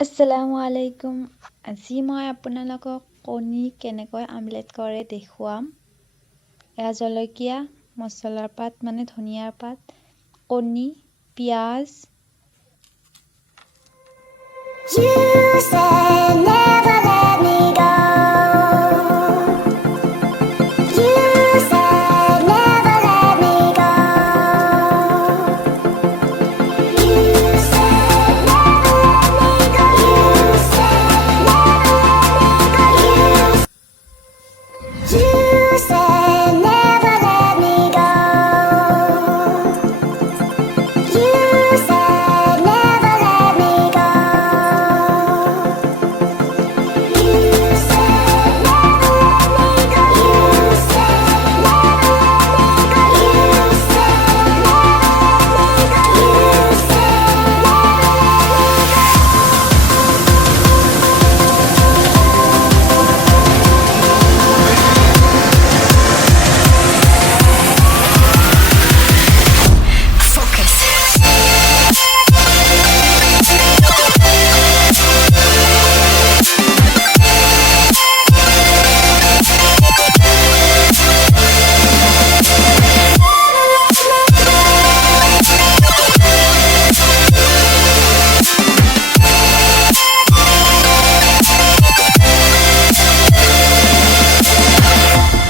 আসসালামু আলাইকুম। আজি মই আপোনালোকক কণী কেনেকৈ আমলেট কৰে দেখুৱাম। এয়া জলকীয়া, মছলাৰ পাত মানে ধনিয়াৰ পাত, কণী, পিঁয়াজ। You said never let me go. You said never let me go. You said never let me go. You said never let me go. You said never let me go. You said never let me go. You said never let me go. You said never let me go. You said never let me go. You said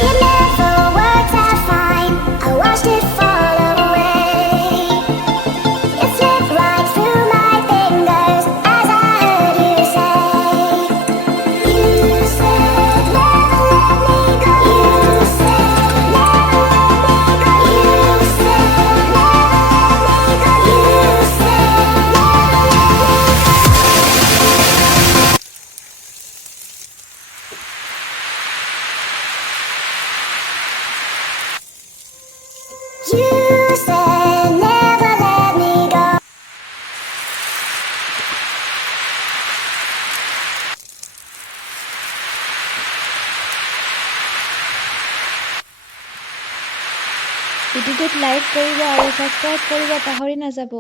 it never worked out fine. I watched it fall away. It slipped right through my fingers as I heard you say. You said never let me go. You said never let me go. You said never let me go. You said You said never let me go. ভিডিঅ'টোত like কৰিব আৰু subscribe কৰিব পাহৰি নাযাব।